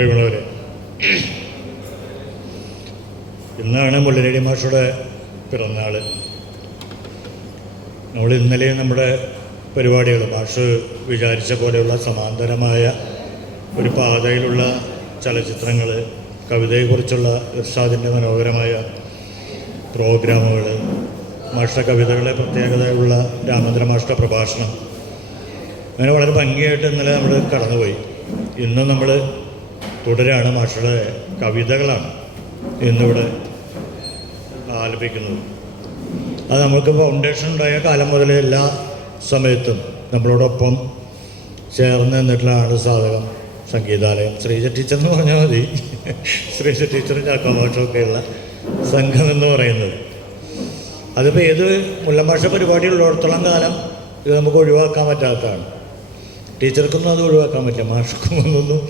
പ്രിയമുള്ളവരെ, ഇന്നാണ് മുല്ലനേഴി മാഷയുടെ പിറന്നാൾ. നമ്മൾ ഇന്നലെ നമ്മുടെ പരിപാടികൾ മാഷ് വിചാരിച്ച പോലെയുള്ള സമാന്തരമായ ഒരു പാതയിലുള്ള ചലച്ചിത്രങ്ങൾ, കവിതയെക്കുറിച്ചുള്ള ഇർഷാദിൻ്റെ മനോഹരമായ പ്രോഗ്രാമുകൾ, മാഷയുടെ കവിതകളെ പ്രത്യേകതയുള്ള രാമേന്ദ്ര മാഷയുടെ പ്രഭാഷണം, അങ്ങനെ വളരെ ഭംഗിയായിട്ട് ഇന്നലെ നമ്മൾ കടന്നുപോയി. ഇന്നും നമ്മൾ തുടരാണ്. മാഷയുടെ കവിതകളാണ് ഇന്നിവിടെ ആലപിക്കുന്നത്. അത് നമുക്ക് ഫൗണ്ടേഷൻ ഉണ്ടായ കാലം മുതൽ എല്ലാ സമയത്തും നമ്മളോടൊപ്പം ചേർന്ന് നിന്നിട്ടുള്ളതാണ് സാധകം സംഗീതാലയം. ശ്രീജ ടീച്ചർ എന്ന് പറഞ്ഞാൽ മതി. ശ്രീജ ടീച്ചറും ചാക്കോമാഷൊക്കെയുള്ള സംഘം എന്ന് പറയുന്നത്. അതിപ്പോൾ ഏത് മുല്ലമാഷ പരിപാടി ഉള്ളിടത്തോളം കാലം ഇത് നമുക്ക് ഒഴിവാക്കാൻ പറ്റാത്തതാണ്. ടീച്ചർക്കൊന്നും അത് ഒഴിവാക്കാൻ പറ്റില്ല, മാഷക്കും ഒന്നൊന്നും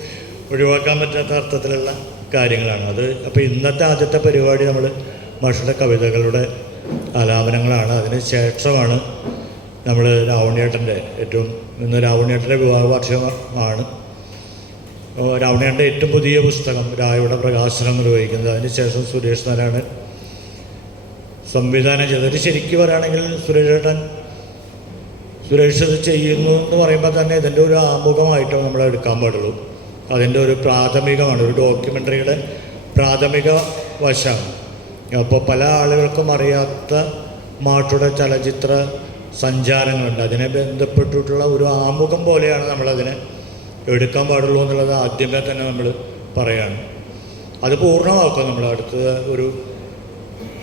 ഒഴിവാക്കാൻ പറ്റാത്ത അർത്ഥത്തിലുള്ള കാര്യങ്ങളാണ് അത്. അപ്പോൾ ഇന്നത്തെ ആദ്യത്തെ പരിപാടി നമ്മൾ മാഷയുടെ കവിതകളുടെ ആലാപനങ്ങളാണ്. അതിന് ശേഷമാണ് നമ്മൾ രാവണിയേട്ടൻ്റെ ഇന്ന് രാവണിയേട്ടൻ്റെ വിവാഹ വാർഷികമാണ്. രാവണിയേട്ടൻ്റെ ഏറ്റവും പുതിയ പുസ്തകം രായയുടെ പ്രകാശനം നിർവഹിക്കുന്നത്. അതിനുശേഷം സുരേഷ് നാരായണൻ സംവിധാനം ചെയ്തത്. ശരിക്കും പറയുകയാണെങ്കിൽ സുരേഷ് ഇത് ചെയ്യുന്നു എന്ന് പറയുമ്പോൾ തന്നെ ഇതിൻ്റെ ഒരു ആമുഖമായിട്ട് നമ്മൾ എടുക്കാൻ പാടുള്ളൂ. അതിൻ്റെ ഒരു പ്രാഥമികമാണ്, ഒരു ഡോക്യുമെൻ്ററിയുടെ പ്രാഥമിക വശമാണ്. അപ്പോൾ പല ആളുകൾക്കും അറിയാത്ത മാഷയുടെ ചലച്ചിത്ര സഞ്ചാരങ്ങളുണ്ട്. അതിനെ ബന്ധപ്പെട്ടിട്ടുള്ള ഒരു ആമുഖം പോലെയാണ് നമ്മളതിനെ എടുക്കാൻ പാടുള്ളൂ എന്നുള്ളത് ആദ്യമേ തന്നെ നമ്മൾ പറയുകയാണ്. അത് പൂർണ്ണമാക്കും. നമ്മൾ അടുത്ത ഒരു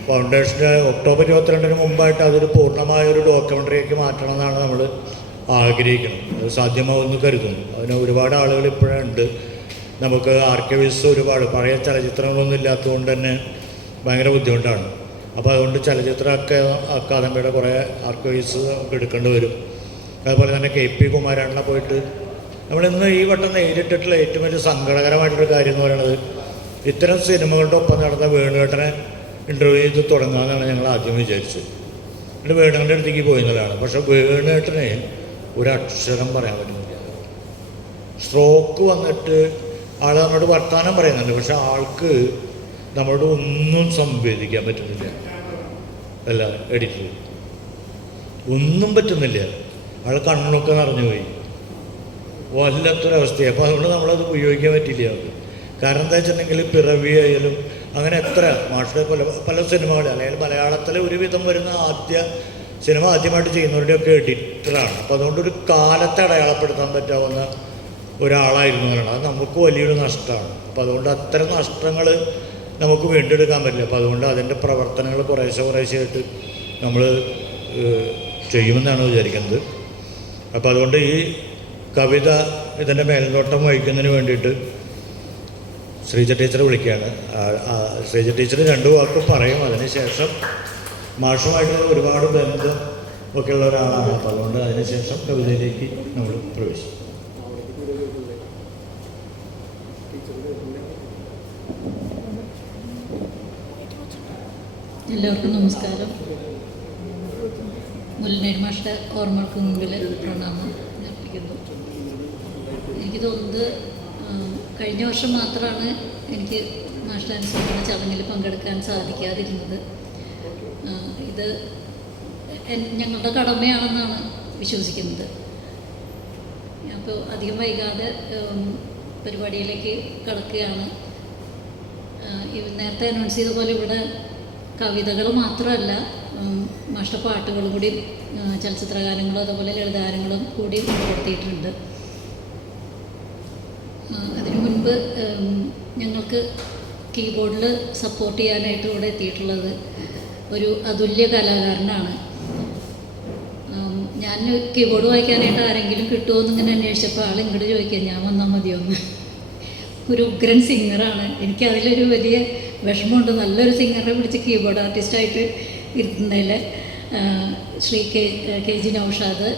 ഫൗണ്ടേഷൻ്റെ ഒക്ടോബർ 22 മുമ്പായിട്ട് അതൊരു പൂർണ്ണമായ ഒരു ഡോക്യുമെൻ്ററിയൊക്കെ മാറ്റണം എന്നാണ് നമ്മൾ ആഗ്രഹിക്കുന്നത്. അത് സാധ്യമാവുമെന്ന് കരുതുന്നു. അതിന് ഒരുപാട് ആളുകൾ ഇപ്പോഴുണ്ട്. നമുക്ക് ആർക്കൈവ്സ് ഒരുപാട് പഴയ ചലച്ചിത്രങ്ങളൊന്നും ഇല്ലാത്തതുകൊണ്ട് തന്നെ ഭയങ്കര ബുദ്ധിമുട്ടാണ്. അപ്പോൾ അതുകൊണ്ട് ചലച്ചിത്ര അക്കാദമിയുടെ കുറേ ആർക്കൈവ്സ് നമുക്ക് എടുക്കേണ്ടി വരും. അതുപോലെ തന്നെ KP കുമാരണ്ണനെ പോയിട്ട് നമ്മളിന്ന് ഈ വട്ടം നേരിട്ടിട്ടുള്ള ഏറ്റവും വലിയ സങ്കടകരമായിട്ടൊരു കാര്യം എന്ന് പറയുന്നത്, ഇത്തരം സിനിമകളുടെ ഒപ്പം നടന്ന വേണുകേട്ടനെ ഇൻ്റർവ്യൂ ചെയ്ത് തുടങ്ങാമെന്നാണ് ഞങ്ങൾ ആദ്യം വിചാരിച്ചത്. എന്നിട്ട് വേണുകേട്ടൻ്റെ അടുത്തേക്ക് പോയിരുന്നതാണ്. പക്ഷേ വേണുകേട്ടന് ഒരക്ഷരം പറയാൻ പറ്റുന്നില്ല. സ്ട്രോക്ക് വന്നിട്ട് ആൾ നമ്മളോട് വർത്തമാനം പറയുന്നുണ്ട്, പക്ഷെ ആൾക്ക് നമ്മളോട് ഒന്നും സംവേദിക്കാൻ പറ്റുന്നില്ല. അല്ല എഡിറ്റർ ഒന്നും പറ്റുന്നില്ല. ആൾ കണ്ണൊക്കെ നിറഞ്ഞു പോയി. വല്ലാത്തൊരവസ്ഥയാണ്. അപ്പോൾ അതുകൊണ്ട് നമ്മളത് ഉപയോഗിക്കാൻ പറ്റില്ല അവർക്ക്. കാരണം എന്താ വെച്ചിട്ടുണ്ടെങ്കിൽ പിറവിയായാലും അങ്ങനെ എത്ര മാഷയുടെ പല സിനിമകൾ, അല്ലെങ്കിൽ മലയാളത്തിലെ ഒരുവിധം വരുന്ന സിനിമ ആദ്യമായിട്ട് ചെയ്യുന്നവരുടെയൊക്കെ എഡിറ്ററാണ്. അപ്പോൾ അതുകൊണ്ട് ഒരു കാലത്തെ അടയാളപ്പെടുത്താൻ പറ്റാവുന്ന ഒരാളായിരുന്നു എന്നാണ്. അത് നമുക്ക് വലിയൊരു നഷ്ടമാണ്. അപ്പോൾ അതുകൊണ്ട് അത്തരം നഷ്ടങ്ങൾ നമുക്ക് വീണ്ടെടുക്കാൻ പറ്റില്ല. അപ്പോൾ അതുകൊണ്ട് അതിൻ്റെ പ്രവർത്തനങ്ങൾ കുറേശ്ശെയായിട്ട് നമ്മൾ ചെയ്യുമെന്നാണ് വിചാരിക്കുന്നത്. അപ്പോൾ അതുകൊണ്ട് ഈ കവിത ഇതിൻ്റെ മേൽനോട്ടം വഹിക്കുന്നതിന് വേണ്ടിയിട്ട് ശ്രീജ ടീച്ചറെ വിളിക്കുകയാണ്. ശ്രീജ ടീച്ചർ 2 വാക്ക് പറയും. അതിനുശേഷം മാഷുമായിട്ടുള്ള ഒരുപാട് ബന്ധം ഒക്കെ ഉള്ള ഒരാളാണ്. അപ്പോൾ അതുകൊണ്ട് അതിനുശേഷം കവിതയിലേക്ക് നമ്മൾ പ്രവേശിക്കും. എല്ലാവർക്കും നമസ്കാരം. മുല്ലനേഴി മാഷയുടെ ഓർമ്മകൾക്ക് മുമ്പിൽ പ്രണാമം അർപ്പിക്കുന്നു. എനിക്ക് തോന്നുന്നത് കഴിഞ്ഞ വർഷം മാത്രമാണ് എനിക്ക് മാഷയുടെ അനുസ്മരണ ചടങ്ങിൽ പങ്കെടുക്കാൻ സാധിക്കാതിരുന്നത്. ഇത് ഞങ്ങളുടെ കടമയാണെന്നാണ് വിശ്വസിക്കുന്നത്. അപ്പോൾ അധികം വൈകാതെ പരിപാടിയിലേക്ക് കടക്കുകയാണ്. നേരത്തെ അനൗൺസ് ചെയ്ത പോലെ ഇവിടെ കവിതകൾ മാത്രമല്ല, മാഷയുടെ പാട്ടുകളും കൂടി, ചലച്ചിത്രഗാനങ്ങളും അതുപോലെ ലളിതഗാനങ്ങളും കൂടി ഉൾപ്പെടുത്തിയിട്ടുണ്ട്. അതിനു മുൻപ് ഞങ്ങൾക്ക് കീബോർഡിൽ സപ്പോർട്ട് ചെയ്യാനായിട്ട് ഇവിടെ എത്തിയിട്ടുള്ളത് ഒരു അതുല്യ കലാകാരനാണ്. ഞാൻ കീബോർഡ് വായിക്കാനായിട്ട് ആരെങ്കിലും കിട്ടുമോ എന്നിങ്ങനെ അന്വേഷിച്ചപ്പോൾ ആൾ ഇങ്ങോട്ട് ചോദിക്കുക, ഞാൻ വന്നാൽ മതിയോന്ന്. ഒരു ഉഗ്രൻ സിംഗറാണ്. എനിക്കതിലൊരു വലിയ വിഷമമുണ്ട്. നല്ലൊരു സിംഗറിനെ പിടിച്ച് കീബോർഡ് ആർട്ടിസ്റ്റായിട്ട് ഇരുത്തുന്നതിൽ. ശ്രീ KG നൗഷാദ്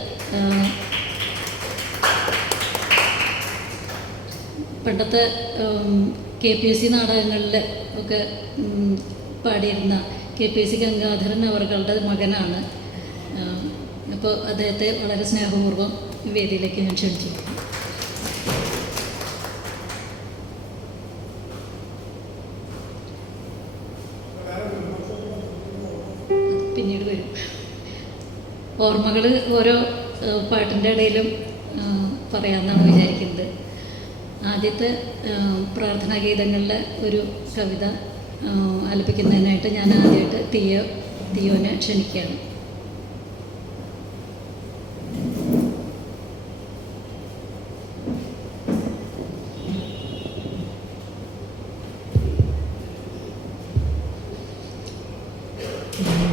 പണ്ടത്തെ KPSC നാടകങ്ങളിൽ ഒക്കെ പാടിയിരുന്ന KPSC ഗംഗാധരൻ അവരുടെ മകനാണ്. അപ്പോൾ അദ്ദേഹത്തെ വളരെ സ്നേഹപൂർവ്വം വേദിയിലേക്ക് ഞാൻ ക്ഷണിച്ചു. ഓർമ്മകൾ ഓരോ പാട്ടിൻ്റെ ഇടയിലും പറയാമെന്നാണ് വിചാരിക്കുന്നത്. ആദ്യത്തെ പ്രാർത്ഥനാ ഗീതങ്ങളിലെ ഒരു കവിത ആലപിക്കുന്നതിനായിട്ട് ഞാൻ ആദ്യമായിട്ട് തിയോനെ ക്ഷണിക്കുകയാണ്.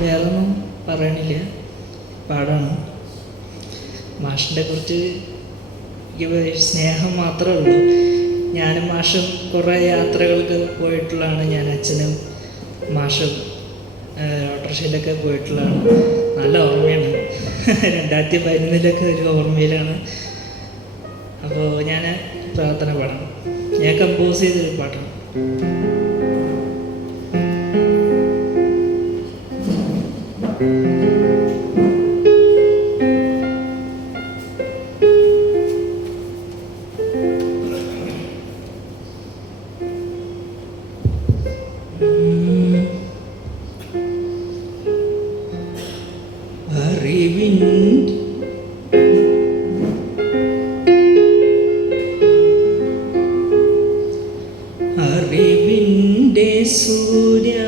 വേറൊന്നും പറയണില്ല, പാടാണ്. മാഷിനെ കുറിച്ച് സ്നേഹം മാത്രമേ ഉള്ളൂ. ഞാനും മാഷും കുറേ യാത്രകൾക്ക് പോയിട്ടുള്ളതാണ്. ഞാൻ അച്ഛനും മാഷും ഓട്ടോറിക്ഷയിലൊക്കെ പോയിട്ടുള്ളതാണ്. നല്ല ഓർമ്മയാണ്. 2011 ഒരു ഓർമ്മയിലാണ്. അപ്പോൾ ഞാൻ പ്രാർത്ഥന പാടണം. ഞാൻ കമ്പോസ് ചെയ്തൊരു പാട്ടാണ്. അറിവിൻ്റെ സൂര്യ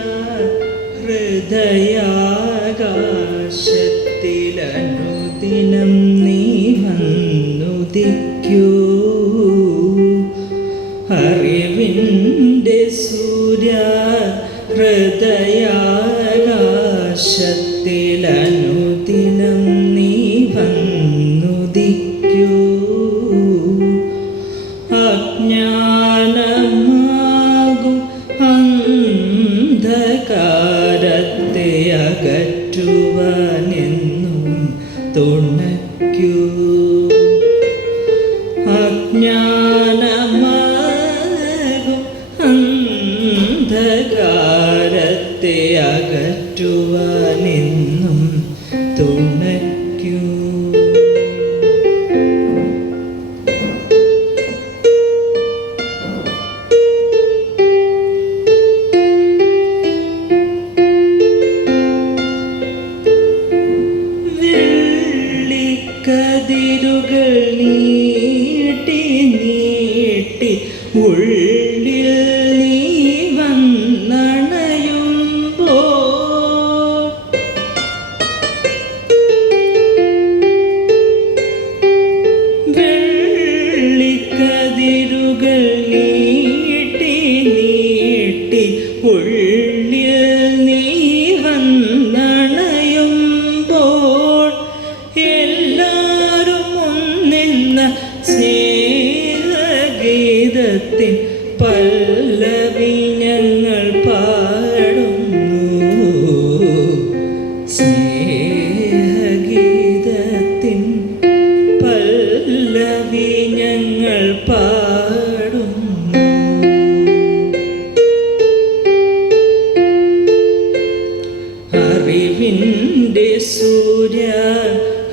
ഹൃദയാകാശത്തിലനുദിനം നീ വന്നുദിക്കൂ. അറിവിൻ്റെ സൂര്യ ഹൃദയാകാശത്തിലനുദിനം നീ വന്നുദിക്കൂ. അജ്ഞാനമാകും അന്ധകാരത്തെ അകറ്റുവാനെന്നും തുണയ്ക്കൂ. അജ്ഞാനമാകും അന്ധകാരത്തെ അകറ്റുവാനെന്നും തുണയ്ക്കൂ. കതിരുകൾ നീട്ടി നീട്ടി ഉള്ളിൽ നീ വന്നണയുമ്പോൾ വെള്ളിക്കതിരുകൾ നീട്ടി നീട്ടി ഉള്ളിൽ നീ വന്നണയുമ്പോൾ എല്ലാരും ഒന്നിന്ന സ്നേഹഗീതത്തിൻ പല്ലവി ഞങ്ങൾ പാടുന്നു. സ്നേഹഗീതത്തിൻ പല്ലവി ഞങ്ങൾ പാടുന്നു. അറിവിൻ്റെ സൂര്യ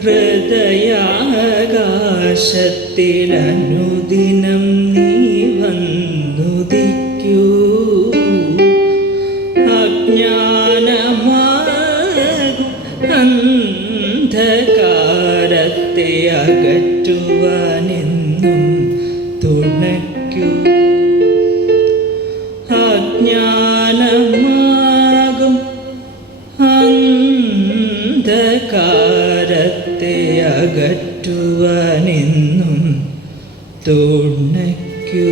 ഹൃദയാകാശത്തിലനുദിനം നീ വന്നുദിക്കൂ. അജ്ഞാനമാകും അന്ധകാരത്തെ അകറ്റുവാനെന്നും തുണയ്ക്കൂ. അജ്ഞാനമാകും അന്ധകാരത്തെ അകറ്റുവാനെന്നും തുണയ്ക്കൂ.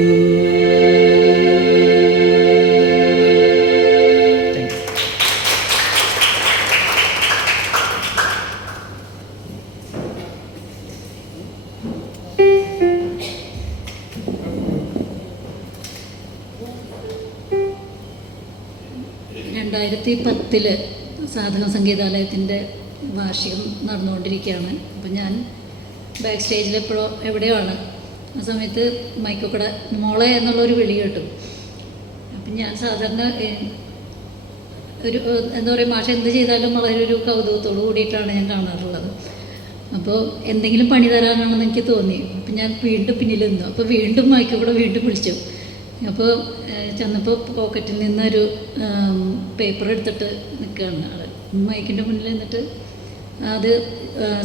രണ്ടായിരത്തി 2010 സാധക സംഗീതാലയത്തിൻ്റെ വാർഷികം നടന്നുകൊണ്ടിരിക്കുകയാണ്. അപ്പം ഞാൻ ബാക്ക് സ്റ്റേജിൽ എവിടെയോ ആണ്. ആ സമയത്ത് മൈക്കൊക്കെ മോളെ എന്നുള്ളൊരു വിളി കേട്ടു. അപ്പം ഞാൻ സാധാരണ ഒരു എന്താ പറയുക, മാഷ എന്ത് ചെയ്താലും വളരെ ഒരു കൗതുകത്തോടു കൂടിയിട്ടാണ് ഞാൻ കാണാറുള്ളത്. അപ്പോൾ എന്തെങ്കിലും പണി തരാനാണെന്ന് എനിക്ക് തോന്നി. അപ്പം ഞാൻ വീണ്ടും പിന്നിൽ നിന്നു. അപ്പോൾ വീണ്ടും മൈക്കൊക്കെ വീണ്ടും വിളിച്ചു. അപ്പോൾ ചെന്നപ്പോൾ പോക്കറ്റിൽ നിന്നൊരു പേപ്പർ എടുത്തിട്ട് നിൽക്കുകയാണ് ആൾ. മൈക്കിൻ്റെ മുന്നിൽ നിന്നിട്ട് അത്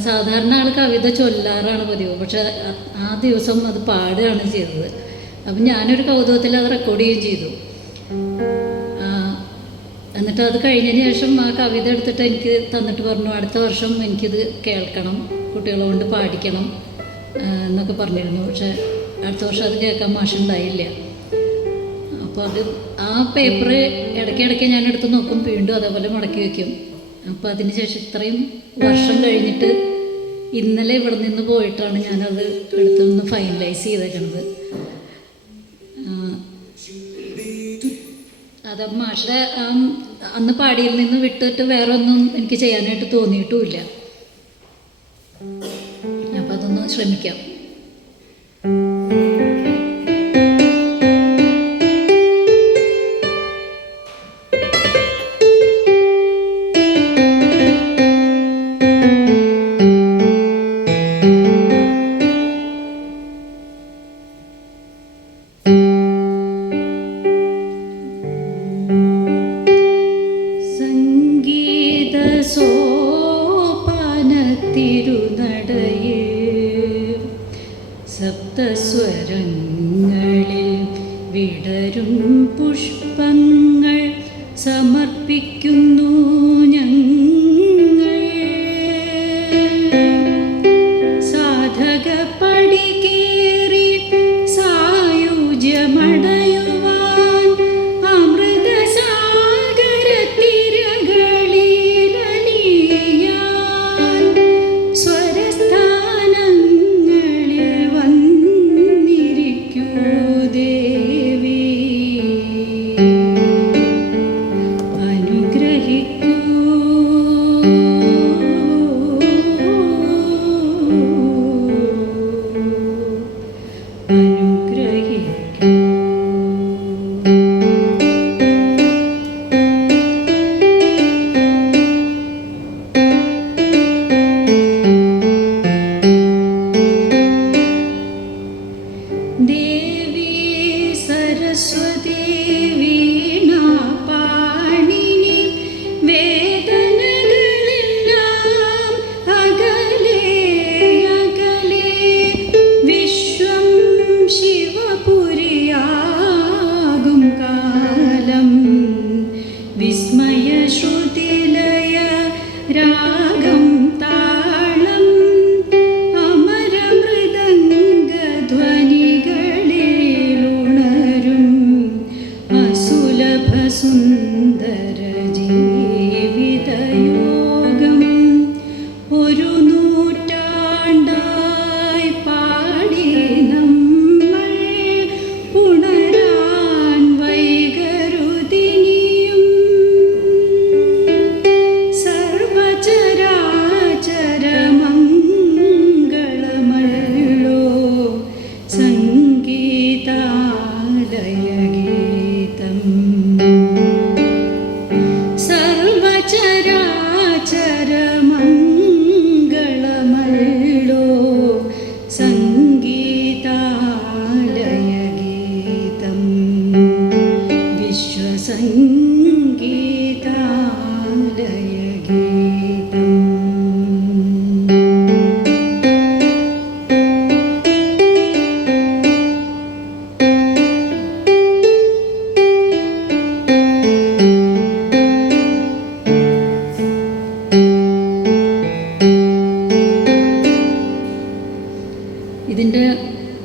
സാധാരണ ആൾ കവിത ചൊല്ലാറാണ് പതിവ്, പക്ഷെ ആ ദിവസം അത് പാടുകയാണ് ചെയ്തത്. അപ്പം ഞാനൊരു കൗതുകത്തിൽ അത് റെക്കോർഡ് ചെയ്യുകയും ചെയ്തു. എന്നിട്ട് അത് കഴിഞ്ഞതിന് ശേഷം ആ കവിത എടുത്തിട്ട് എനിക്ക് തന്നിട്ട് പറഞ്ഞു, അടുത്ത വർഷം എനിക്കിത് കേൾക്കണം, കുട്ടികളെ കൊണ്ട് പാടിക്കണം എന്നൊക്കെ പറഞ്ഞിരുന്നു. പക്ഷെ അടുത്ത വർഷം അത് കേൾക്കാൻ മാഷുണ്ടായില്ല. അപ്പോൾ അത് ആ പേപ്പർ ഇടയ്ക്കിടയ്ക്ക് ഞാൻ എടുത്ത് നോക്കും, വീണ്ടും അതേപോലെ മടക്കി വയ്ക്കും. അപ്പോൾ അതിന് ശേഷം ഇത്രയും വർഷം കഴിഞ്ഞിട്ട് ഇന്നലെ ഇവിടെ നിന്ന് പോയിട്ടാണ് ഞാനത് എടുത്തൊന്ന് ഫൈനലൈസ് ചെയ്തേക്കണത്. അത് മാഷുടെ അന്ന് പാടിയിൽ നിന്ന് വിട്ടിട്ട് വേറെ ഒന്നും എനിക്ക് ചെയ്യാനായിട്ട് തോന്നിയിട്ടുമില്ല. അപ്പം അതൊന്ന് ശ്രമിക്കാം. സപ്തസ്വരങ്ങളിൽ വിടരും പുഷ്പങ്ങൾ സമർപ്പിക്കുന്നു ഞങ്ങൾ. സാധക പടി കേറി സായുജ്യമടയുവാൻ അമൃതസാഗരത്തിരകളിലലിയാൻ സ്വരസ്ഥാനങ്ങളിൽ വന്നിരിക്കൂ ദേവി, അനുഗ്രഹിക്കൂ. ദേവി സരസ്വതി വീണാ പാണിനി വേദനകളെല്ലാം അകലെ അകലെ വിശ്വം ശിവപുരിയാകും കാലം വിസ്മയ ശ്രുതിലയ രാഗം താളം അമരമൃദംഗധ്വനികളിലുണരും അസുലഭ സുന്ദര ജീവിതയോഗം ഒരു നൂറ്റാണ്ടായി പാടി നമ്മൾ ഉണരാൻ വൈകരുതിനിയും. സർവചരാചരമംഗളമല്ലോ സംഗീതാലയഗീതം. സർവചരാചരമംഗളമല്ലോ സംഗീതാലയഗീതം. വിശ്വസംഗീതാലയഗീതം. ഇതിൻ്റെ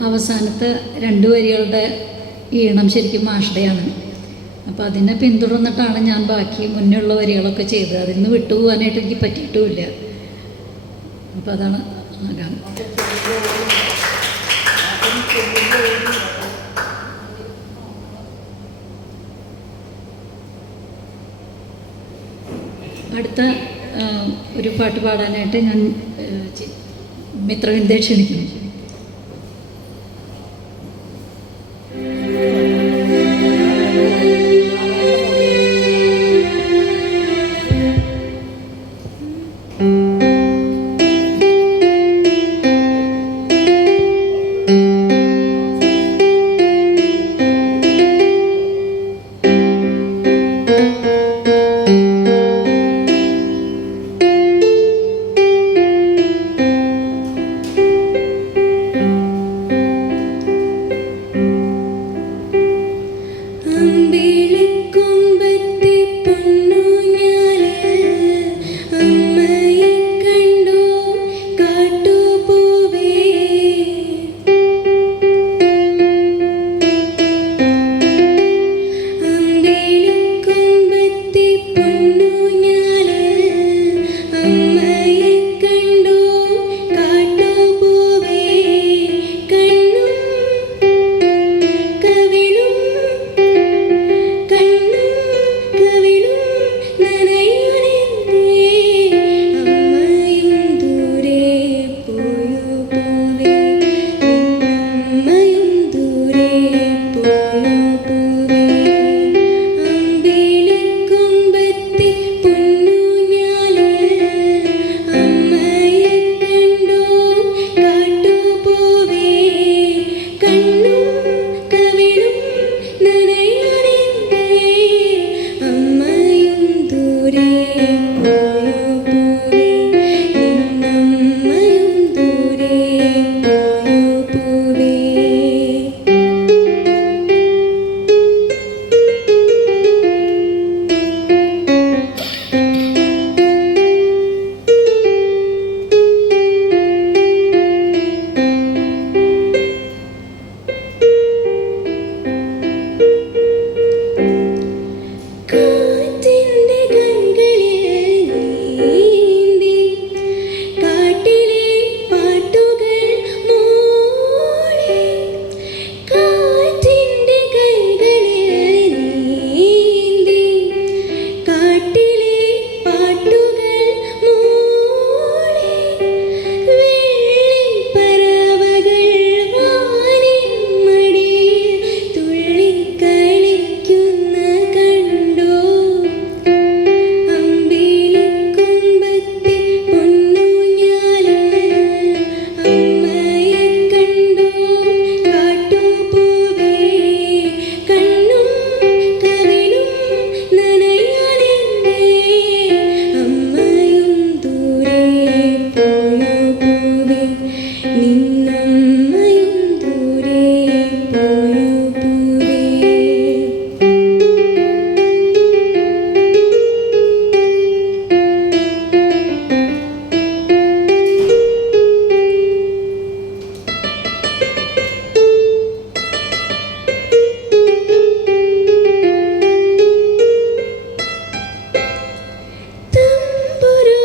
അവസാനത്തെ 2 വരികളുടെ ഈണം ശരിക്കും മാഷുടെയാണ്. അപ്പോൾ അതിനെ പിന്തുടർന്നിട്ടാണ് ഞാൻ ബാക്കി മുന്നുള്ള വരികളൊക്കെ ചെയ്തത്. അതിൽ നിന്ന് വിട്ടുപോകാനായിട്ട് എനിക്ക് പറ്റിയിട്ടുമില്ല. അപ്പോൾ അതാണ് ആ ഗാനം. അടുത്ത ഒരു പാട്ട് പാടാനായിട്ട് ഞാൻ മിത്രവിന്ദയെ ക്ഷണിക്കുന്നു. നിന്നമ്മയും ദൂരെ പോയോ പൂവേ.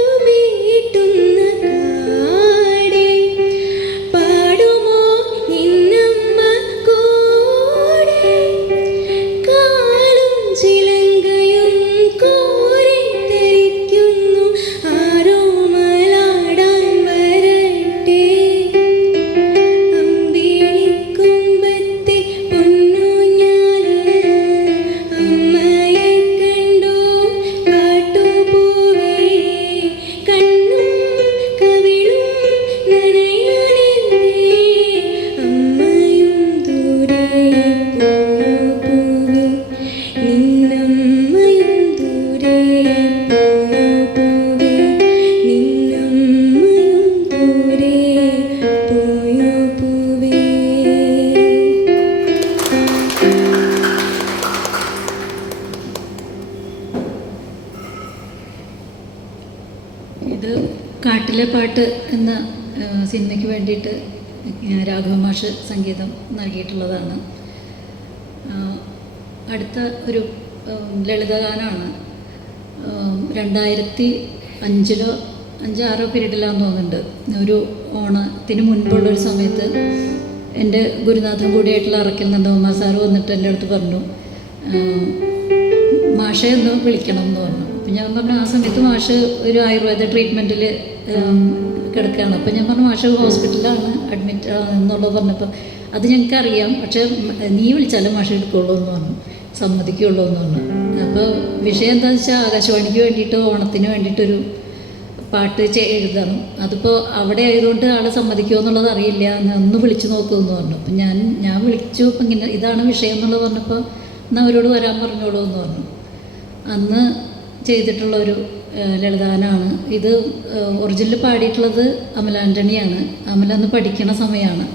തമ്പുരുമീട്ടുന്ന കാടേ പാടുമോ നിന്നമ്മ കൂടെ. കാലും ചിലങ്കയും കോരിത്തരിക്കുന്നു ആരോമലാടാൻ വരട്ടെ. അമ്പിളിക്കൊമ്പത്തെ പൊന്നൂഞ്ഞാലിൽ അമ്മയെ കണ്ടോ കാട്ടുപൂവേ. കണ്ണും കവിളും നനയാനെന്തേ അമ്മയും ദൂരെ പോയോ പൂവേ. നിന്നമ്മയും ദൂരെ പോയോ പൂവേ. നിന്നമ്മയും ദൂരെ പോയോ പൂവേ. ഇത് കാട്ടിലെ പാട്ട് എന്ന സിനിമയ്ക്ക് വേണ്ടിയിട്ട് രാഘവ മാഷ് സംഗീതം നൽകിയിട്ടുള്ളതാണ്. അടുത്ത ഒരു ലളിതഗാനമാണ്. 2005 5-6 പീരീഡിലാണെന്ന് തോന്നുന്നുണ്ട്. ഒരു ഓണത്തിന് മുൻപുള്ളൊരു സമയത്ത് എൻ്റെ ഗുരുനാഥൻ കൂടിയായിട്ടുള്ള അറക്കൽ നന്ദകുമാർ സാറ് വന്നിട്ട് എൻ്റെ അടുത്ത് പറഞ്ഞു, മാഷെ ഒന്ന് വിളിക്കണം എന്ന് പറഞ്ഞു. അപ്പം ഞാൻ പറഞ്ഞു, ആ സമയത്ത് മാഷ് ഒരു ആയുർവേദ ട്രീറ്റ്മെൻറ്റിൽ കിടക്കുകയാണ്. അപ്പം ഞാൻ പറഞ്ഞു, മാഷ് ഹോസ്പിറ്റലിലാണ് അഡ്മിറ്റ് എന്നുള്ളത് പറഞ്ഞപ്പോൾ അത് ഞങ്ങൾക്കറിയാം, പക്ഷേ നീ വിളിച്ചാലും മാഷ് എടുക്കുള്ളൂ എന്ന് പറഞ്ഞു, സമ്മതിക്കുള്ളൂ എന്ന് പറഞ്ഞു. അപ്പോൾ വിഷയം എന്താണെന്ന് വെച്ചാൽ ആകാശവാണിക്ക് വേണ്ടിയിട്ട് ഓണത്തിന് വേണ്ടിയിട്ടൊരു പാട്ട് എഴുതണം. അതിപ്പോൾ അവിടെ ആയതുകൊണ്ട് ആൾ സമ്മതിക്കുമോ എന്നുള്ളത് അറിയില്ല, ഒന്ന് വിളിച്ചു നോക്കുമെന്ന് പറഞ്ഞു. അപ്പം ഞാൻ വിളിച്ചു. അപ്പം ഇങ്ങനെ ഇതാണ് വിഷയം എന്നുള്ളത് പറഞ്ഞപ്പോൾ എന്നാൽ അവരോട് വരാൻ പറഞ്ഞോളൂ എന്ന് പറഞ്ഞു. അന്ന് ചെയ്തിട്ടുള്ളൊരു ലളിതഗാനമാണ് ഇത്. ഒറിജിനൽ പാടിയിട്ടുള്ളത് അമല ആൻ്റണിയാണ്. അമല അന്ന് പഠിക്കണ സമയമാണ്.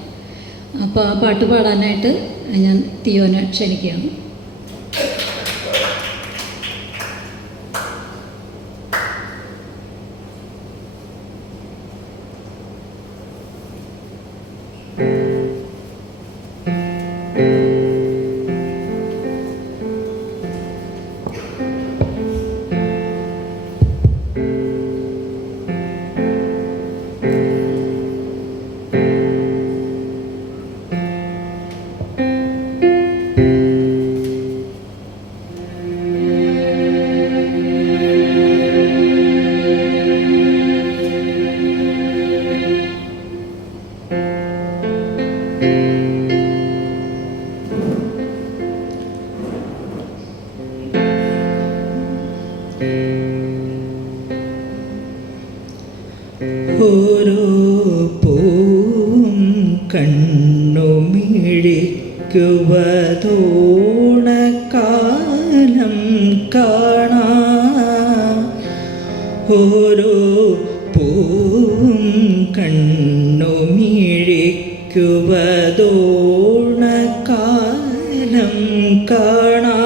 അപ്പോൾ ആ പാട്ട് പാടാനായിട്ട് ഞാൻ തിയോനെ ക്ഷണിക്കുകയാണ്. ഓരോ പൂവും കണ്ണുമിഴിക്കുവതോണക്കാലം കാണാ. ഓരോ പൂവും കണ്ണുമിഴിക്കുവതോണക്കാലം കാണാ.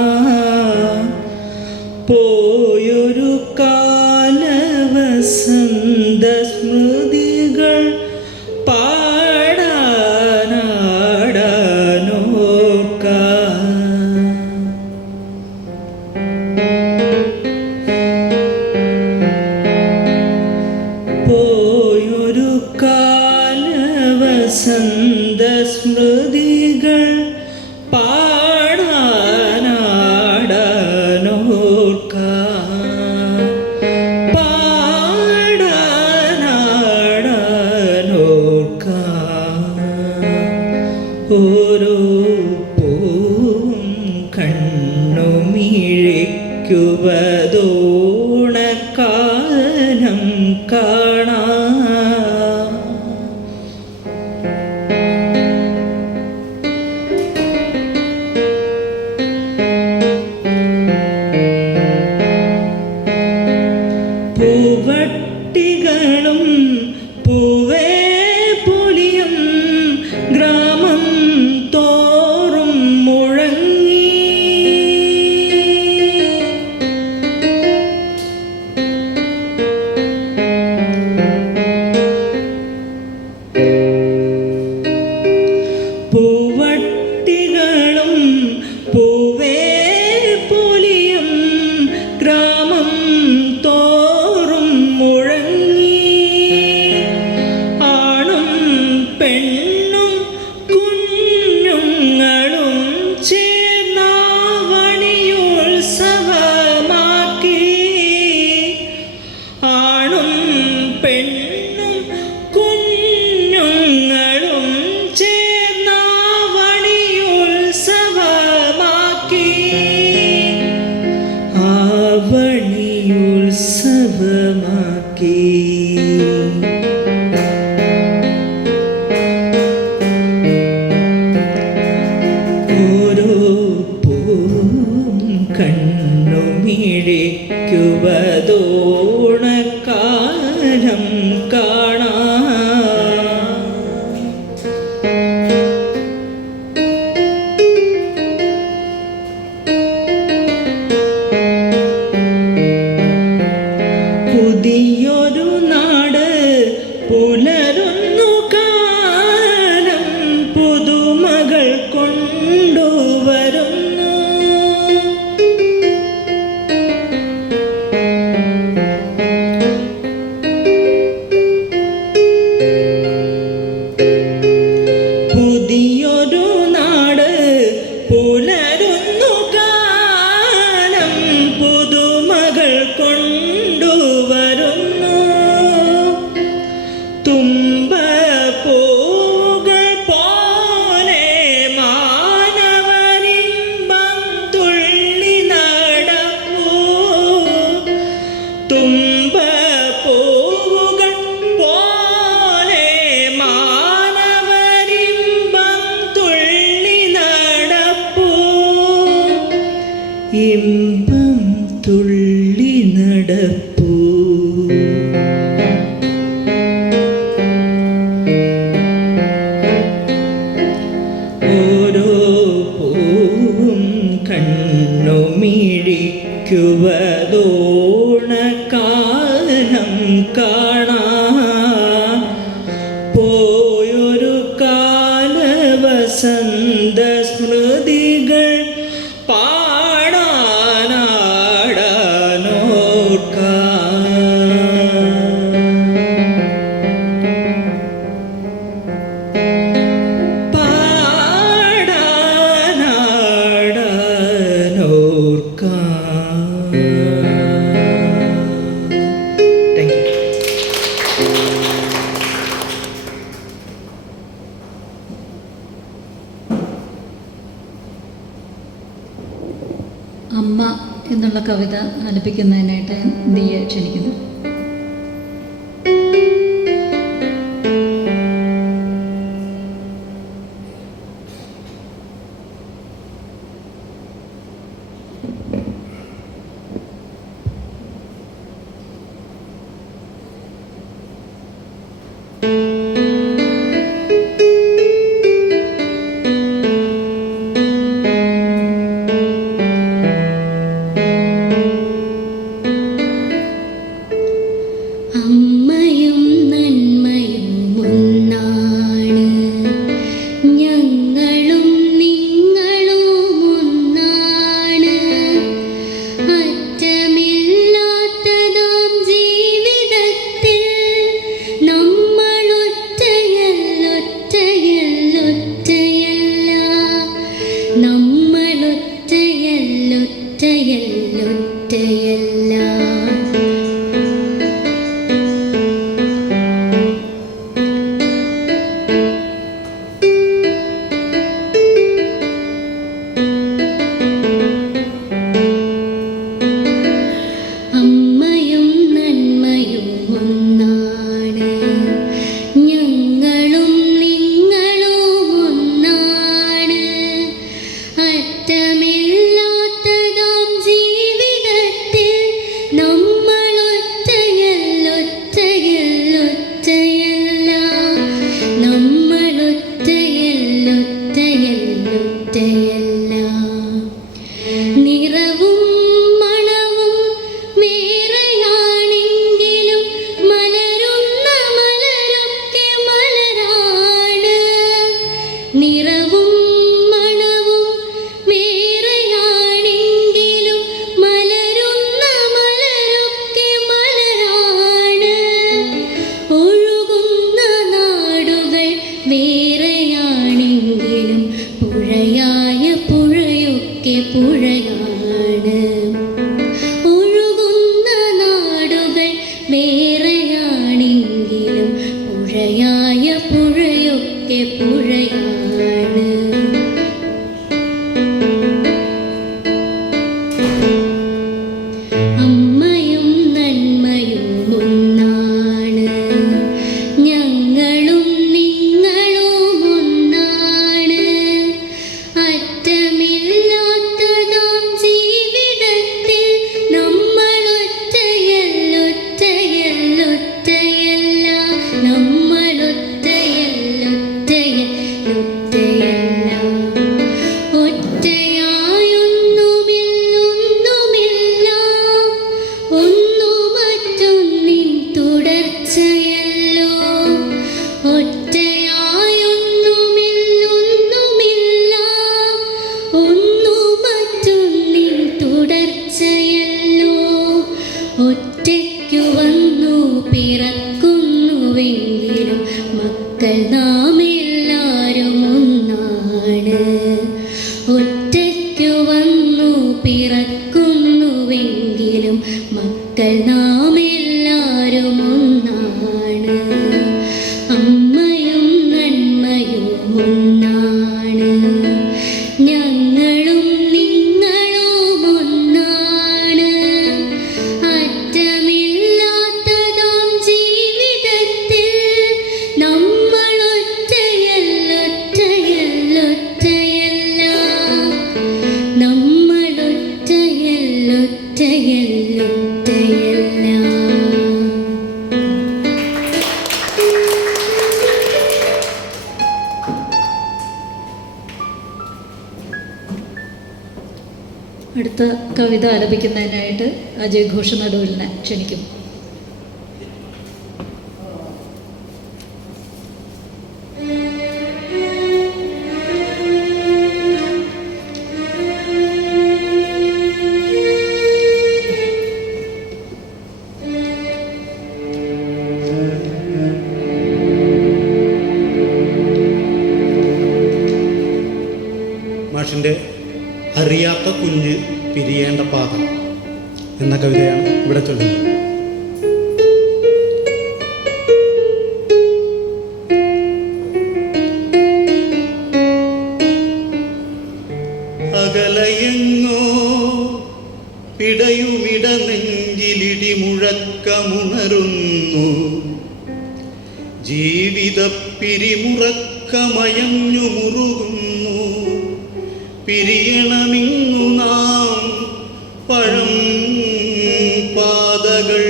പോയൊരു കാലവസന്ത സ്മൃതികൾ പാടാനാടാനോർക്കാം. പോയൊരു കാലവസന്ത സ്മൃതികൾ പാടാനാടാനോർക്കാം. ഓരോ പൂവും കണ്ണുമിഴിക്കുവതോണക്കാലം കാണാ. പൂവട്ടികളും പൂവേ പൊലിയും ഇമ്പം തുള്ളി നടപ്പൂ. ഓരോ പൂവും കണ്ണുമിഴിക്കുവതോണക്കാലം കാണാ. പോയൊരു കാലവസന്ത സ്മൃതികൾ അമ്മ എന്നുള്ള കവിത ആലപിക്കുന്നതിനായിട്ട് ദിയെ ക്ഷണിക്കുന്നു. അമ്മയും നന്മയും ഒന്നാണ്, ഞങ്ങളും നിങ്ങളും ഒന്നാണ്. അറ്റമില്ലാത്തതാം ജീവിതത്തിൽ നമ്മളൊറ്റയല്ലൊറ്റയല്ലൊറ്റയല്ല, നമ്മളൊറ്റയല്ലൊറ്റയല്ലൊറ്റയല്ല. അമ്മയും നന്മയും ഒന്നാണ്, ഞങ്ങളും നിങ്ങളും ഒന്നാണ്. അറ്റമില്ലാത്തതാം ജീവിതത്തിൽ നമ്മളൊറ്റയല്ലൊറ്റയല്ലൊറ്റയല്ല, നമ്മളൊറ്റയല്ലൊറ്റയല്ലൊറ്റയല്ല. നിറവും മണവും വേറെയാണെങ്കിലും മലരുന്ന മലരൊക്കെ മലരാണ്. നിറവും മണവും വേറെയാണെങ്കിലും മലരുന്ന മലരൊക്കെ മലരാണ്. ഒഴുകുന്ന നാടുകൾ വേറെയാണെങ്കിലും പുഴയായ പുഴയൊക്കെ പുഴയാണ്. ഒഴുകുന്ന നാടുകൾ വേറെയാണെങ്കിലും പുഴയായ പുഴയൊക്കെ പുഴയാണ്. അമ്മയും നന്മയും ഒന്നാണ്, ഞങ്ങളും നിങ്ങളും ഒന്നാണ്. അറ്റമില്ലാത്തതാം ജീവിതത്തിൽ നമ്മളൊറ്റയല്ലൊറ്റയല്ലൊറ്റയല്ല, നമ്മളൊറ്റയല്ലൊറ്റയല്ലൊറ്റയല്ല. ഒറ്റയായൊന്നുമില്ലൊന്നുമില്ല, ഒന്നു മറ്റൊന്നിൻ തുടർച്ചയല്ലോ. ഒറ്റയായൊന്നുമില്ലൊന്നുമില്ല, ഒന്നു മറ്റൊന്നിൻ തുടർച്ചയല്ലോ. ഒറ്റയ്ക്കു വന്നു പിറക്കുന്നുവെങ്കിലും മക്കൾ നാം എല്ലാവരും ഒന്നാണ്. ഒറ്റയ്ക്കു വന്നു പിറക്കുന്നുവെങ്കിലും മക്കൾ നാം എല്ലാവരും ഒന്നാണ്. അമ്മയും നന്മ അടുത്ത കവിത ആലപിക്കുന്നതിനായിട്ട് അജയ് ഘോഷ് നടുവിലിനെ ക്ഷണിക്കുന്നു. മാഷിൻ്റെ അറിയാത്ത കുഞ്ഞ് പിരിയേണ്ട പാത എന്ന കവിതയാണ് ഇവിടെ ചൊല്ലുന്നത്. അകലയെങ്ങോ പിടയുമിട നെഞ്ചിലിടി മുഴക്കമുണരുന്നു, ജീവിത പിരിമുറക്കമയഞ്ഞു മുറുകുന്നു. പിരിയണമിന്നു നാം പഴം പാതകൾ,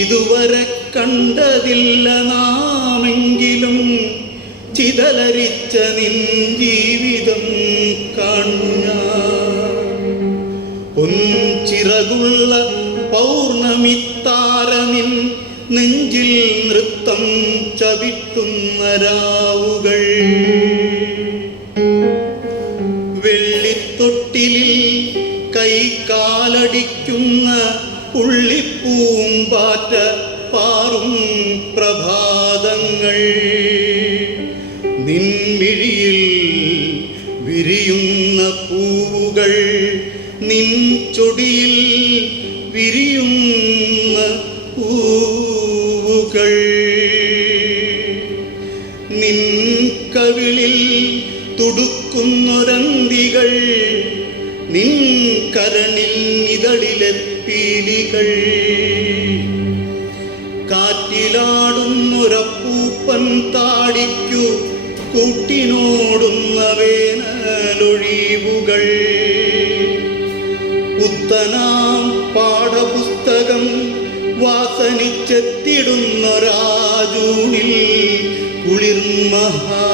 ഇതുവരെ കണ്ടതില്ല നാമെങ്കിലും ചിതലരിച്ച നിൻ ജീവിതം കാണുക. പൊൻചിറകുള്ള പൗർണമിത്താരനിൻ നെഞ്ചിൽ നൃത്തം ചവിട്ടുന്ന രാവുകൾ, വെള്ളിത്തൊട്ടിലിൽ കൈകാലടിക്കുന്ന പുള്ളിപ്പൂമ്പാറ്റ പാറും പ്രഭാതങ്ങൾ, നിൻമിഴിയിൽ വിരിയുന്ന പൂവുകൾ, നിൻ ചൊടിയിൽ വിരിയുന്ന പൂവുകൾ, നിൻ കവിളിൽ തുടുക്കുന്നൊരന്തികൾ, നിൻ കരണിൽ നിതളിലെ പീലികൾ, കാറ്റിലാടുന്നൊരപ്പൂപ്പൻ താടിക്കു കൂട്ടിനോടുന്ന വേനലൊഴിവുകൾ, പുത്തനാം പാഠപുസ്തകം വാസനിച്ചെത്തിടുന്നൊരാജൂണിൽ കുളിർമഹാ.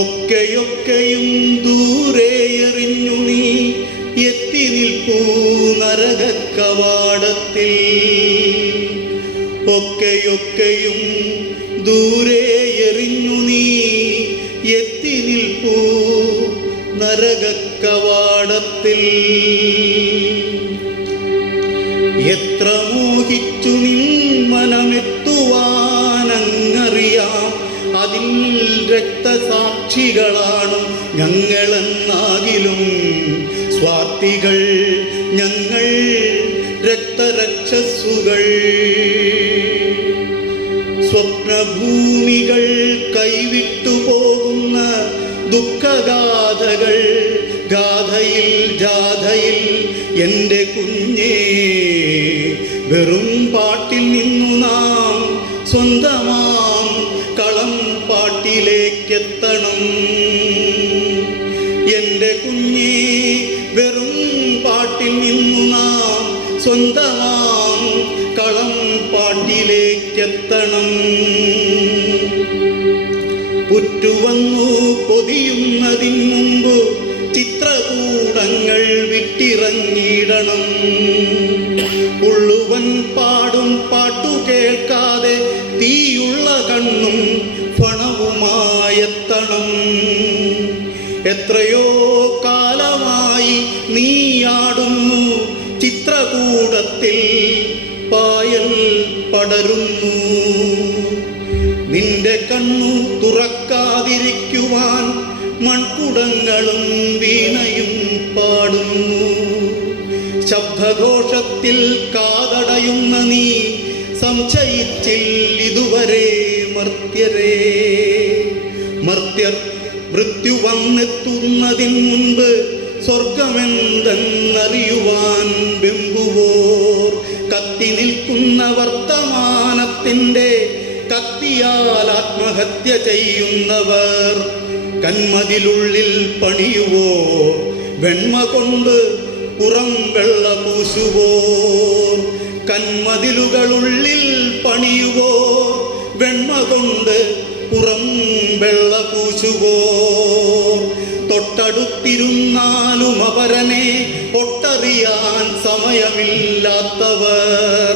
ഒക്കെയൊക്കെയും ദൂരെ എറിഞ്ഞു നീ എത്തി നിൽപ്പൂ നരകക്കവാടത്തിൽ, ഒക്കെയൊക്കെയും ദൂരെ എറിഞ്ഞു നീ എത്തി നിൽപ്പൂ നരകക്കവാടത്തിൽ. എത്ര മോഹിച്ചു നിൻ മനമെത്തുവാനങ്ങറിയാം, അതിൽ രക്തസാക്ഷികളാണ് ഞങ്ങളെന്നാകിലും സ്വാർത്ഥികൾ ഞങ്ങൾ രക്തരക്ഷസുകൾ. സ്വപ്നഭൂമികൾ കൈവിട്ടു പോകുന്ന ദുഃഖഗാഥകൾ, ഗാഥയിൽ ജാഥയിൽ എൻ്റെ കുഞ്ഞേ, വെറും പാട്ടിൽ നിന്നു നാം സ്വന്തമാം കളം പാട്ടിലേക്കെത്തണം. എൻ്റെ കുഞ്ഞേ, വെറും പാട്ടിൽ നിന്നു നാം സ്വന്തമാം കളം പാട്ടിലേക്കെത്തണം. പുറ്റുവന്നു പൊതിയുന്നതിന് മുമ്പ് ചിത്രകൂടങ്ങൾ വിട്ടിറങ്ങിയിടണം. ഉള്ളുവൻ പാടും പാട്ടു കേൾക്കാതെ തീയുള്ള കണ്ണും ഫണവുമായെത്തണം. എത്രയോ കാലമായി നീയാടുന്നു ചിത്രകൂടത്തിൽ, പായൽ പടരുന്നു. നിന്റെ കണ്ണു തുറക്കാതിരിക്കുവാൻ മൺകുടങ്ങളും വീണയും പാടുന്നു. ശബ്ദഘോഷത്തിൽ കാതടയുന്ന നീ സംശയിച്ചില്ലിതുവരെ മർത്യരേ. മർത്യർ മൃത്യു വന്നെത്തുന്നതിന് മുൻപ് സ്വർഗമെന്തെന്നറിയുവാൻ വെമ്പുവോർ, കത്തി നിൽക്കുന്ന വർത്തമാനത്തിൻ്റെ കത്തിയാൽ ആത്മഹത്യ ചെയ്യുന്നവർ, കന്മതിലുള്ളിൽ പണിയുവോർ, വെണ്മ കൊണ്ട് പുറം വെള്ള പൂശുവോർ, കന്മതിലുകളുള്ളിൽ പണിയുവോർ, വെണ്മ കൊണ്ട് പുറം വെള്ള പൂശുവോർ. തൊട്ടടുത്തിരുന്നാലും അപരനെ ഒട്ടറിയാൻ സമയമില്ലാത്തവർ,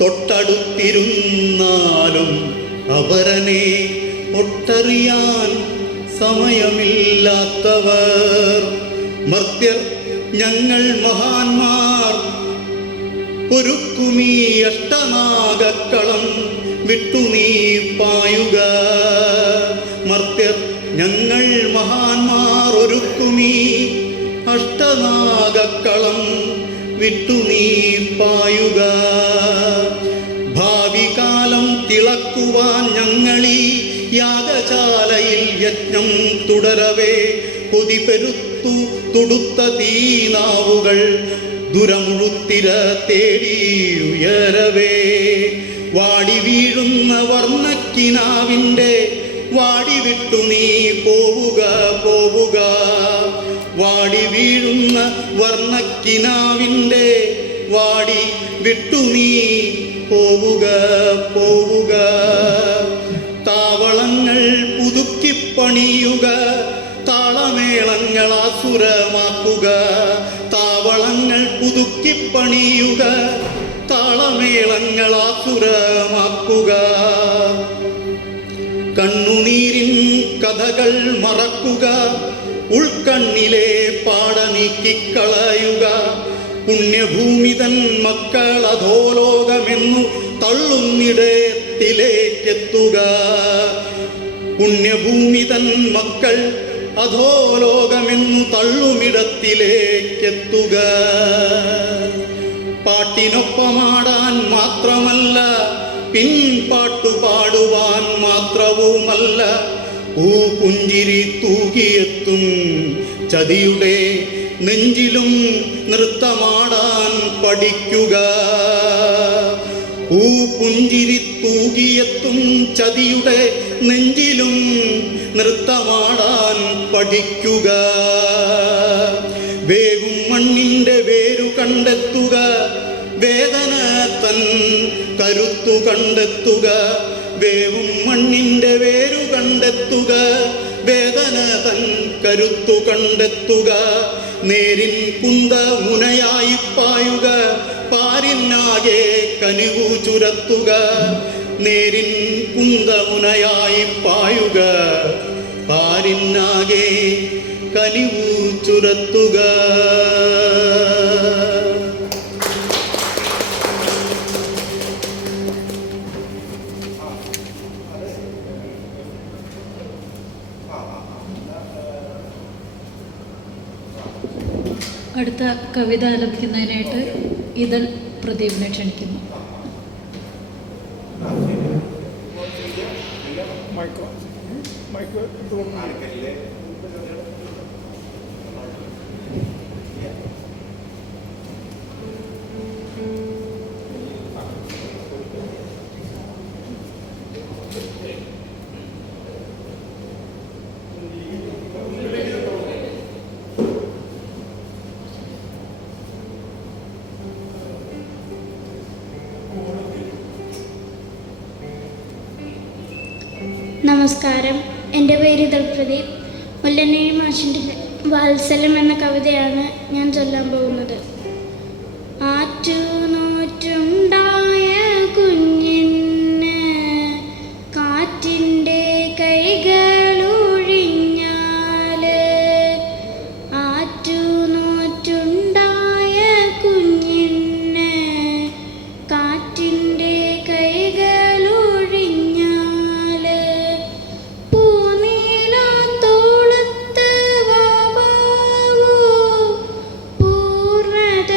തൊട്ടടുത്തിരുന്നാലും അപരനെ ഒട്ടറിയാൻ സമയമില്ലാത്തവർ. മർത്യർ ഞങ്ങൾ മഹാന്മാർ ഒരുക്കുമീ അഷ്ടനാഗക്കളം വിട്ടു നീ പായുക. മർത്യർ ഞങ്ങൾ മഹാന്മാർ ഒരുക്കുമീ അഷ്ടനാഗക്കളം വിട്ടു നീ പായുക. ഭാവി കാലം തിളക്കുവാൻ ഞങ്ങളീ യാഗശാലയിൽ യജ്ഞം തുടരവേ, കൊതിപെരുത്തു തുടുത്ത തീനാവുകൾ ദുരമുഴുത്തിര തേടി ഉയരവേ. വാടി വീഴുന്ന വർണ്ണക്കിനാവിൻ്റെ വാടി വിട്ടു നീ പോവുക പോവുക. വാടി വീഴുന്ന വർണ്ണക്കിനാവിൻ്റെ വാടി വിട്ടു നീ പോവുക പോവുക. താവളങ്ങൾ പുതുക്കിപ്പണിയുക, താളമേളങ്ങൾ ആസുരമാക്കുക. താവളങ്ങൾ പുതുക്കിപ്പണിയുക, താളമേളങ്ങൾ ആസുരമാക്കുക. കണ്ണുനീരിൻ കഥകൾ മറക്കുക, ഉൾക്കണ്ണിലെ പാട നീക്കിക്കളയുക. പുണ്യഭൂമിതൻ മക്കൾ അധോലോകമെന്നു തള്ളുന്നിടത്തിലേക്കെത്തുക. പുണ്യഭൂമിതൻ മക്കൾ അധോലോകമെന്നു തള്ളുമിടത്തിലേക്കെത്തുക. പാട്ടിനൊപ്പമാടാൻ മാത്രമല്ല, പിൻപാട്ടു പാടുവാൻ മാത്രവുമല്ല, പുഞ്ചിരി തൂകിയെത്തും ചതിയുടെ നെഞ്ചിലും നൃത്തമാടാൻ പഠിക്കുക. പുഞ്ചിരി തൂകിയെത്തും ചതിയുടെ നെഞ്ചിലും നൃത്തമാടാൻ പഠിക്കുക. വേഗം മണ്ണിൻ്റെ വേരു കണ്ടെത്തുക, വേദന തൻ കരുത്തു കണ്ടെത്തുക. വേവും മണ്ണിൻ്റെ വേരു കണ്ടെത്തുക, വേദന തൻ കരുത്തു കണ്ടെത്തുക. നേരിൻ കുന്ത മുനയായി പായുക, പാരിനാകെ കനിവു ചുരത്തുക. നേരിൻ കുന്ത മുനയായി പായുക, പാരിനാകെ കനിവു ചുരത്തുക. അടുത്ത കവിത ആലപിക്കുന്നതിനായിട്ട് ഇതൾ പ്രദീപിനെ ക്ഷണിക്കുന്നു. നമസ്കാരം, എൻ്റെ പേര് ഇതൾ പ്രദീപ്. മുല്ലനേഴി മാഷിൻ്റെ വാത്സല്യം എന്ന കവിതയാണ് ഞാൻ ചൊല്ലാൻ പോകുന്നത്. ആറ്റുനോറ്റുണ്ടായ കുഞ്ഞിന് കാറ്റിൻ്റെ കൈകളൊഴിഞ്ഞാല്, ആറ്റുനോറ്റുണ്ടായ കുഞ്ഞിന് കാറ്റിൻ്റെ കൈകളൊഴിഞ്ഞാല്, പൂനീലത്തോളത്ത് വാവാവൂ പൂർണ്ണതയെത്തിയ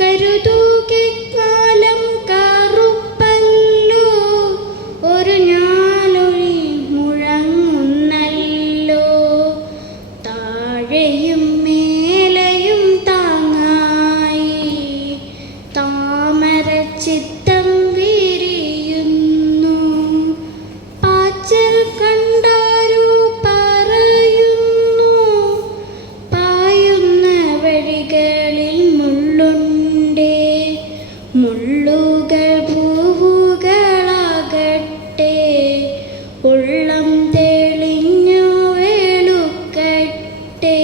കരുതൂകിക്കാലം കറുപ്പല്ലോ, ഒരു ഞാലൊളി മുഴങ്ങുന്നല്ലോ. താഴെയും മേലെയും താങ്ങായി താമരച്ചിത്തം വിരിയുന്നു. പാച്ചൽ കണ്ടാരു പറയുന്നു, പായുന്ന വഴികളിൽ മുള്ളുണ്ടേ. മുള്ളുകൾ പൂവുകളാകട്ടെ, ഉള്ളം തെളിഞ്ഞു വെളുക്കട്ടെ.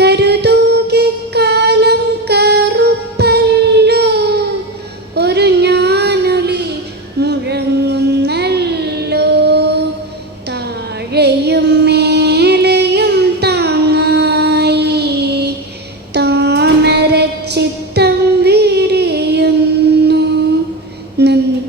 കരുതൂകിക്കാലം കറുപ്പല്ലോ, ഒരു ഞാനൊളി മുഴങ്ങുന്നല്ലോ. താഴെയും മേലെയും താങ്ങായി താമരച്ചിത്തം വിരിയുന്നു. നന്ദി.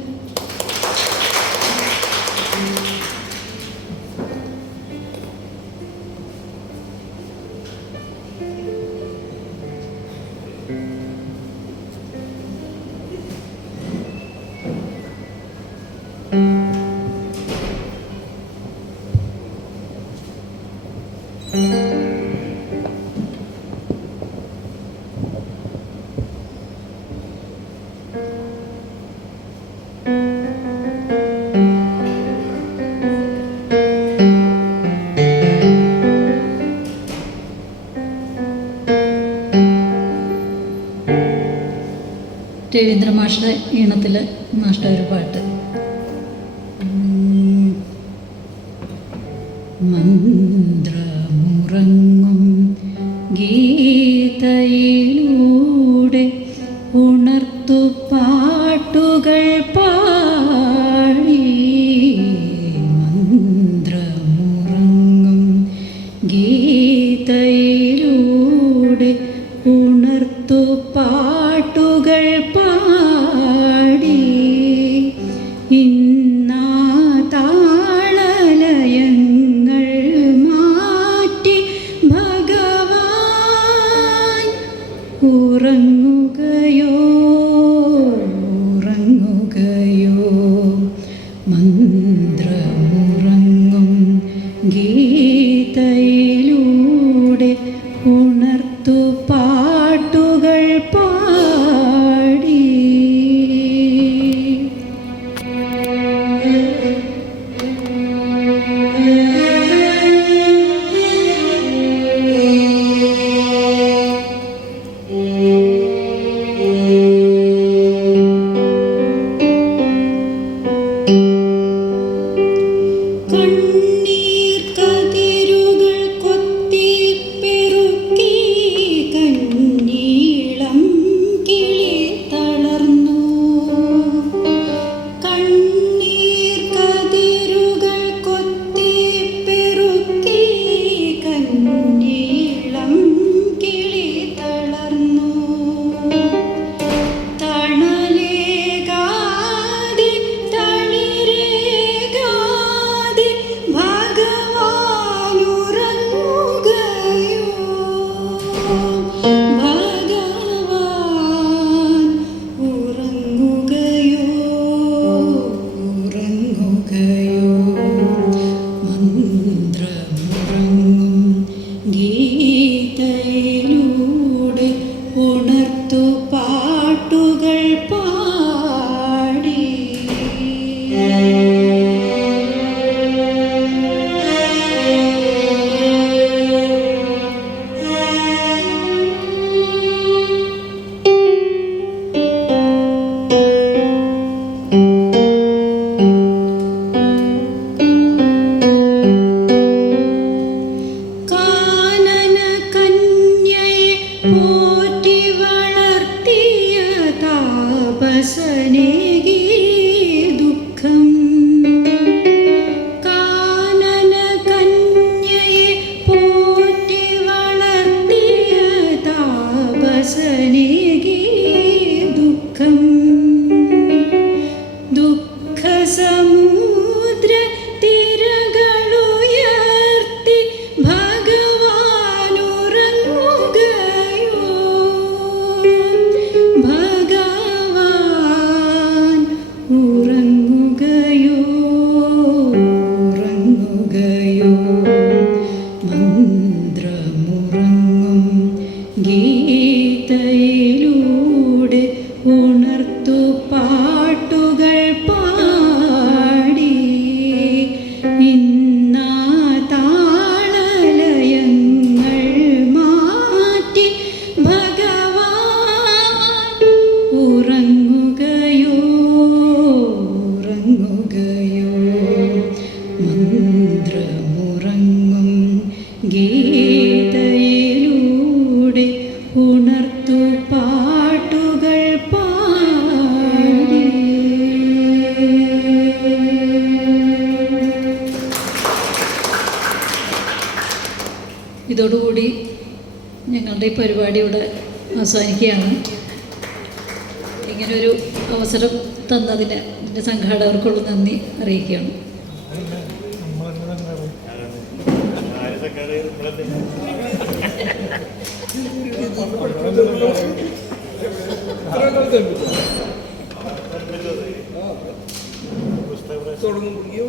രവീന്ദ്ര മാഷിൻ്റെ ഈണത്തിൽ മാഷിൻ്റെ ഒരു പാട്ട്. മന്ത്രമുറങ്ങും ഗീതയിലൂടെ ഉണർത്തു പാട്ടുകൾ പാടി. മന്ത്രമുറങ്ങും ഗീതയിലൂടെ ഉണർത്തു പാട്ടുകൾ പാടി. ഇന്നാ താളലയങ്ങൾ മാറ്റി ഭഗവാൻ ഉറങ്ങുകയോ ഉറങ്ങുകയോ. മന്ത്രമുറങ്ങും ഗീതയിലൂടെ ഉണർത്തു പാട്ടുകൾ പാടി. കണ്ണീർ കതിരുകൾ കൊത്തി പെറുക്കി കണ്ണീളം കിളി തളർന്നു. കണ്ണീർ കതിരുകൾ കൊത്തി പെറുക്കി കണ്ണീളം കിളി തളർന്നു. തണലേകാതെ തളിരേകാതെ ഭഗവാൻ ഉറങ്ങുകയോ ഭഗവാൻ ഉറങ്ങുകയോ ഉറങ്ങുകയോ. മന്ത്രമുറങ്ങും ഗീതയിലൂടെ ഉണർത്തു പാട്ടുകൾ പാടി. കാനന കന്യയെ പോറ്റി വളർത്തിയ താപസനേകി ദുഃഖം. കാനന കന്യയെ പോറ്റി വളർത്തിയ താപസനേകി ദുഃഖം. ദുഃഖസമുദ്ര തിരകളുയർത്തി ഭഗവാൻ ഉറങ്ങുകയോ ഗീതയിലൂടെ ഉണർത്തു പാട്ടുകൾ പാടി ഇന്നാ താളലയങ്ങൾ മാറ്റി ഭഗവാൻ ഉറങ്ങുകയോ മന്ത്രമുറങ്ങും ഗീതയിലൂടെ ഉണർത്തു പാട്ടുകൾ പാടി. ഇതോടുകൂടി ഞങ്ങളുടെ ഈ പരിപാടി ഇവിടെ അവസാനിക്കുകയാണ്. ഇങ്ങനൊരു അവസരം തന്നതിന് എൻ്റെ സംഘാടകർക്കുള്ള നന്ദി അറിയിക്കുകയാണ്. തുടങ്ങും